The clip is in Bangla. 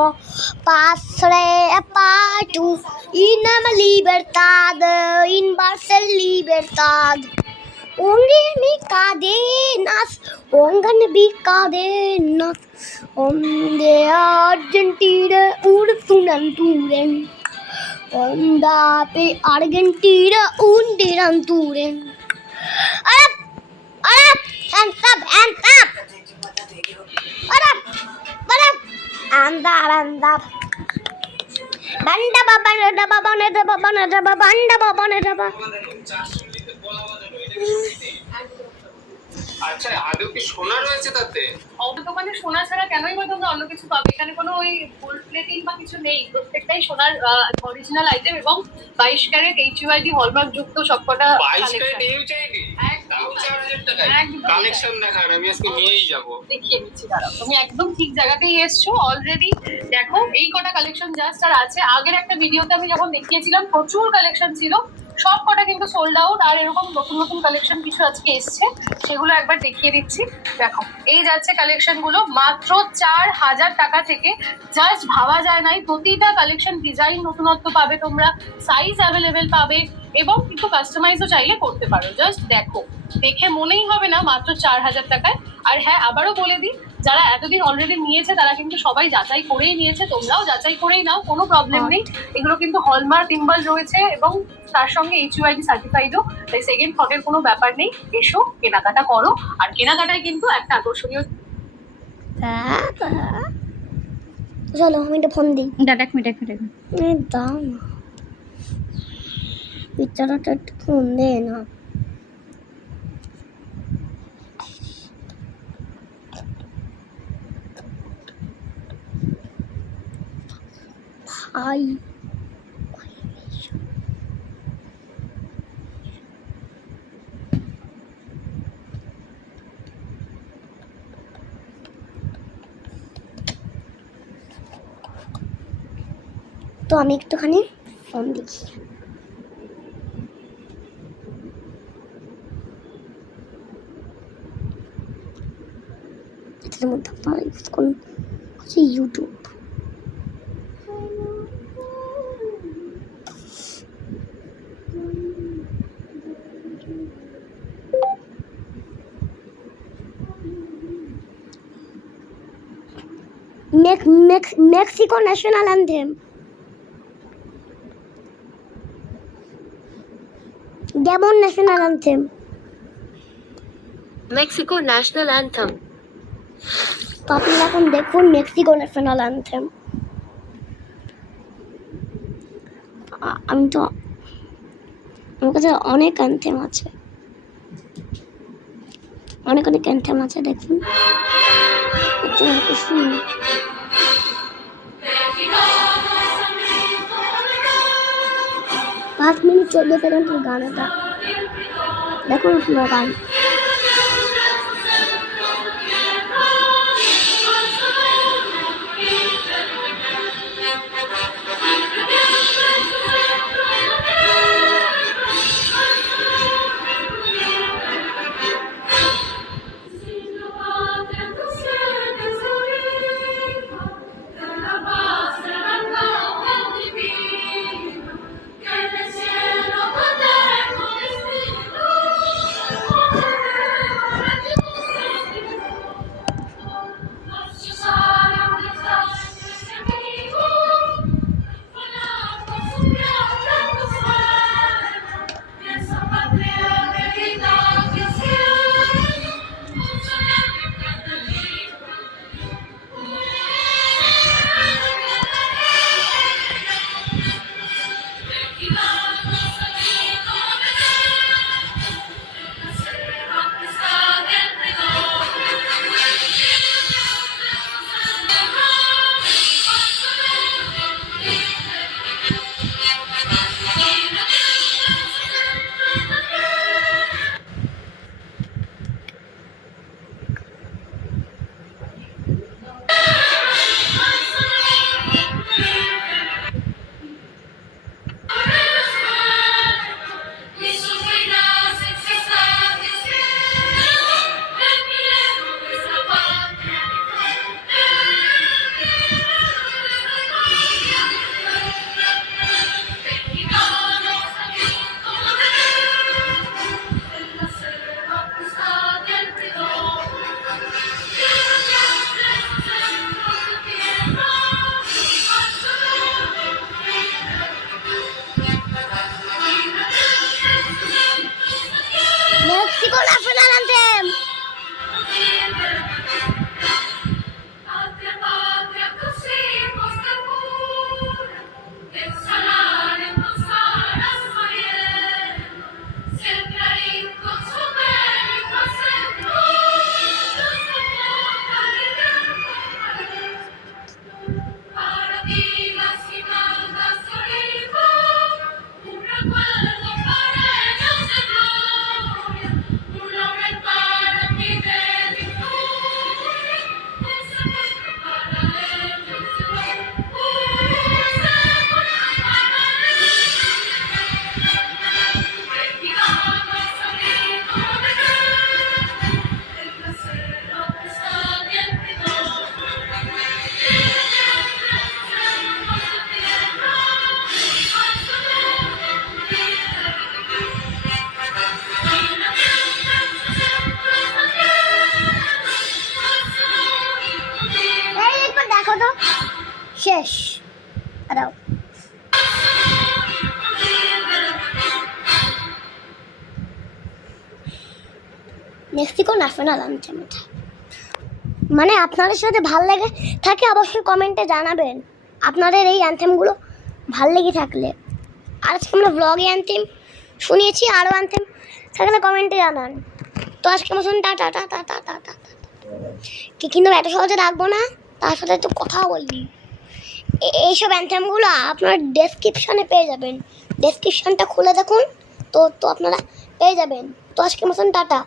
tutto, passare a patu, in libertad, in Barcel libertad. Ongan mi cadenas, onde Argentina urtunan turen, onda pe Argentina undiran turen. Hands up, hands up. Banda baba. আচ্ছা, আদৌ কি সোনা রয়েছে তাতে? দোকানে সোনা ছাড়া কেনই বা তোমরা অন্য কিছু পাবে? এখানে কোনো ওই গোল্ড প্লেটিং বা কিছু নেই, প্রত্যেকটাই সোনার অরিজিনাল আইটেম এবং 22 ক্যারেট HUID হলমার্ক যুক্ত সবকটা 22 ক্যারেট HUID? তাও 4000 টাকায় কালেকশন দেখান, আমি আজকে নিয়েই যাব। দেখিয়ে দিচ্ছি, দাঁড়াও। তুমি একদম ঠিক জায়গাতেই এসছো অলরেডি। দেখো এই কটা কালেকশন জাস্ট আর আছে। আগের একটা ভিডিওতে আমি যখন দেখিয়েছিলাম প্রচুর কালেকশন ছিল, সব কটা কিন্তু সোল্ড আউট। আর এরকম নতুন নতুন কালেকশন কিছু আজকে এসছে, সেগুলো একবার দেখিয়ে দিচ্ছি। দেখো এই যাচ্ছে কালেকশন গুলো মাত্র 4000 টাকা থেকে। জাস্ট ভাবা যায় নাই, প্রতিটা কালেকশন ডিজাইন নতুনত্ব পাবে তোমরা, সাইজ অ্যাভেলেবেল পাবে এবং কিন্তু কাস্টমাইজও চাইলে করতে পারো। জাস্ট দেখো, দেখে মনেই হবে না মাত্র 4000 টাকায়। আর হ্যাঁ, আবারও বলে দিই, যারা এতদিন অলরেডি নিয়েছে তারা কিন্তু সবাই যাচাই করেই নিয়েছে, তোমরাও যাচাই করেই নাও, কোনো প্রবলেম নেই। এগুলো কিন্তু হলমার্ক টিম্বাল রয়েছে এবং তার সঙ্গে HUID সার্টিফাইডও, তাই সেকেন্ড থটের কোনো ব্যাপার নেই। এসো কেনাকাটা করো, আর কেনাকাটায় কিন্তু একটা আকর্ষণীয়। চলো আমি একটা ফোন দিই। দাদা এক মিনিট দাও না, বিচারাটা একটু ফোন দে না। ভাই তো আমি একটুখানি ফোন দেখি। এটার মধ্যে আপনারা ইউজ করুন হচ্ছে YouTube. Mexico national anthem. Gabon national anthem. Mexico national anthem. তো আপনারা এখন দেখুন মেক্সিকো ন্যাশনাল অ্যান্থেম। আমি তো আমার কাছে অনেক অ্যান্থেম আছে, অনেক অ্যান্থেম আছে, দেখুন। শুনুন, 5 মিনিট 14 সেকেন্ডের গান এটা, দেখুন আপনার গান। Mexico national anthem. মানে আপনাদের সাথে ভাল লেগে থাকে অবশ্যই কমেন্টে জানাবেন আপনাদের এই অ্যান্থেমগুলো ভাল লেগে থাকলে। আর আজকে আমরা ব্লগে অ্যান্থেম শুনিয়েছি, আরও অ্যান্থেম থাকলে কমেন্টে জানান। তো আজকে মতন টাটা টাটা টাটা টাটা। কি কিন্তু এত সহজে রাখবো না, তার সাথে একটু কথাও বলবি। এইসব অ্যান্থেমগুলো আপনারা ডেসক্রিপশনে পেয়ে যাবেন, ডেসক্রিপশনটা খুলে দেখুন, তো আপনারা পেয়ে যাবেন। তো আজকে মতন টাটা।